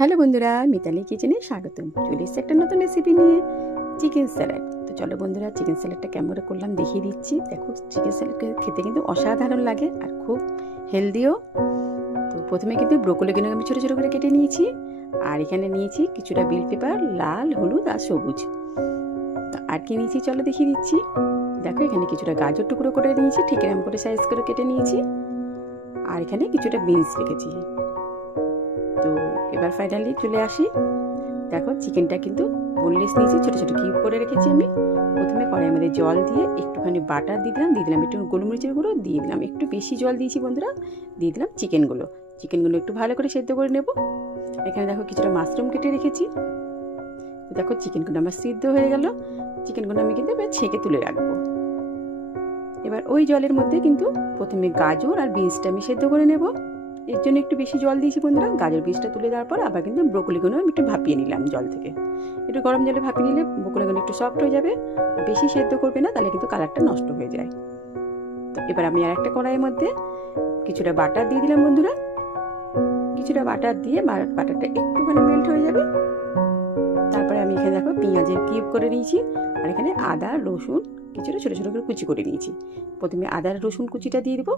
Hello বন্ধুরা, মিতালি কিচেনে স্বাগতম। চলে এসেছে একটা নতুন রেসিপি নিয়ে, চিকেন স্যালাড। তো চলো বন্ধুরা, চিকেন স্যালাডটা কেমন করে করলাম দেখিয়ে দিচ্ছি। দেখো, চিকেন স্যালাড খেতে কিন্তু অসাধারণ লাগে আর খুব হেলদিও। তো প্রথমে কিন্তু ব্রোকলিগুলো আমি ছোটো ছোটো করে কেটে নিয়েছি, আর এখানে নিয়েছি কিছুটা বেল পেপার, লাল, হলুদ আর সবুজ। আর কি নিয়েছি চলো দেখিয়ে দিচ্ছি। দেখো, এখানে কিছুটা গাজর টুকরো করে নিয়েছি, ঠিক এরকম করে সাইজ করে কেটে নিয়েছি। আর এখানে কিছুটা বিনস রেখেছি। তো এবার ফাইনালি চলে আসি। দেখো, চিকেনটা কিন্তু বোনলেস নিয়েছি, ছোটো ছোটো কিউব করে রেখেছি আমি। প্রথমে কড়াইয়ের মধ্যে জল দিয়ে একটুখানি বাটার দিয়ে দিলাম একটু গোলমরিচের গুঁড়ো দিয়ে দিলাম, একটু বেশি জল দিয়েছি বন্ধুরা। দিয়ে দিলাম চিকেনগুলো একটু ভালো করে সেদ্ধ করে নেব। এখানে দেখো কিছুটা মাশরুম কেটে রেখেছি। দেখো, চিকেনগুলো আমার সিদ্ধ হয়ে গেল। চিকেনগুলো আমি কিন্তু এবার ছেঁকে তুলে রাখবো। এবার ওই জলের মধ্যে কিন্তু প্রথমে গাজর আর বিনসটা আমি সেদ্ধ করে নেব। এর জন্য একটু বেশি জল দিয়েছি বন্ধুরা। গাজর বীজটা তুলে দেওয়ার পর আবার কিন্তু ব্রোকলিগুলো আমি একটু ভাপিয়ে নিলাম জল থেকে। একটু গরম জলে ভাপিয়ে নিলে ব্রোকলিগুলো একটু সফট হয়ে যাবে। বেশি সেদ্ধ করবে না, তাহলে কিন্তু কালারটা নষ্ট হয়ে যায়। তো এবার আমি আর একটা কড়াইয়ের মধ্যে কিছুটা বাটার দিয়ে দিলাম বন্ধুরা। কিছুটা বাটার দিয়ে বাটারটা একটুখানি মেল্ট হয়ে যাবে। তারপরে আমি এখানে দেখো পেঁয়াজের কিউব করে নিয়েছি, আর এখানে আদা রসুন কিছুটা ছোটো ছোটো করে কুচি করে নিয়েছি। প্রথমে আদা রসুন কুচিটা দিয়ে দিব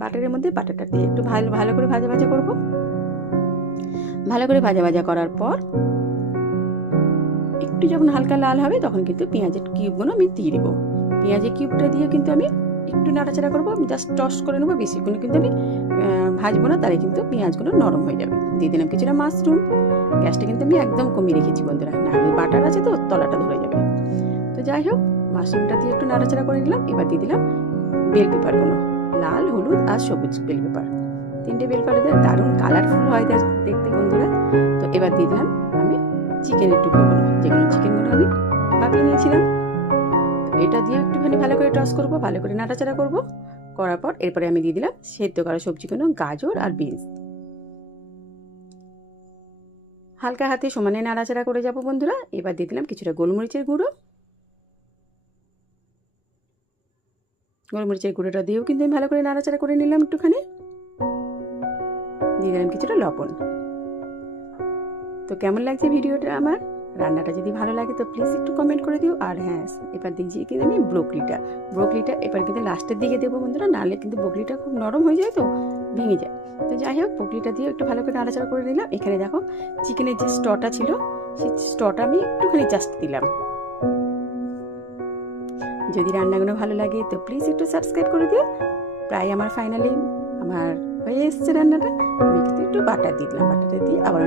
বাটারের মধ্যে। বাটারটা দিয়ে একটু ভালো করে ভাজা ভাজা করবো। ভালো করে ভাজা ভাজা করার পর একটু যখন হালকা লাল হবে তখন কিন্তু পেঁয়াজের কিউবগুলো আমি দিয়ে দেবো। পেঁয়াজের কিউবটা দিয়ে কিন্তু আমি একটু নাড়াচাড়া করবো, জাস্ট টস করে নেবো। বেশিক্ষণ কিন্তু আমি ভাজবো না, তাহলে কিন্তু পেঁয়াজগুলো নরম হয়ে যাবে। দিয়ে দিলাম কিছুটা মাশরুম। গ্যাসটা কিন্তু আমি একদম কমিয়ে রেখেছি বন্ধুরা, না বাটার আছে তো তলাটা ধরে যাবে। তো যাই হোক, মাশরুমটা দিয়ে একটু নাড়াচাড়া করে নিলাম। এবার দিয়ে দিলাম বেল পেপারগুলো, লাল, হলুদ আর সবুজ বেল পেপার। 3টে বেল পেপার দিয়ে দারুণ কালারফুল হয় দেখতে বন্ধুরা। তো এবার দিয়ে দিলাম আমি চিকেনের টুকরোগুলো, যেগুলো চিকেনগুলো আমি ভাপিয়ে নিয়েছিলাম। এটা দিয়ে একটুখানি ভালো করে টস করবো, ভালো করে নাড়াচাড়া করবো। করার পর এরপরে আমি দিয়ে দিলাম সেদ্ধ করা সবজিগুলো, গাজর আর বিনস। হালকা হাতে সমানে নাড়াচাড়া করে যাবো বন্ধুরা। এবার দিয়ে দিলাম কিছুটা গোলমরিচের গুঁড়োটা দিয়েও কিন্তু আমি ভালো করে নাড়াচাড়া করে নিলাম একটুখানি। দিয়ে দিলাম কিছুটা লবণ। তো কেমন লাগছে ভিডিওটা আমার? রান্নাটা যদি ভালো লাগে তো প্লিজ একটু কমেন্ট করে দিও। আর হ্যাঁ, এবার দিয়েছি কিন্তু আমি ব্রোকলিটা এবার কিন্তু লাস্টের দিকে দেবো বন্ধুরা, নাহলে কিন্তু ব্রোকলিটা খুব নরম হয়ে যায়, তো ভেঙে যায়। তো যাই হোক, ব্রোকলিটা দিয়ে একটু ভালো করে নাড়াচাড়া করে নিলাম। এখানে দেখো চিকেনের যে স্টকটা ছিল, সেই স্টকটা আমি একটুখানি জাস্ট দিলাম। যদি রান্নাগুলো ভালো লাগে তো প্লিজ একটু সাবস্ক্রাইব করে দিও। প্রায় আমার ফাইনালি হয়ে এসছে রান্নাটা। আমি কিন্তু একটু বাটার দিয়ে দিলাম, বাটারটা দিয়ে আবারও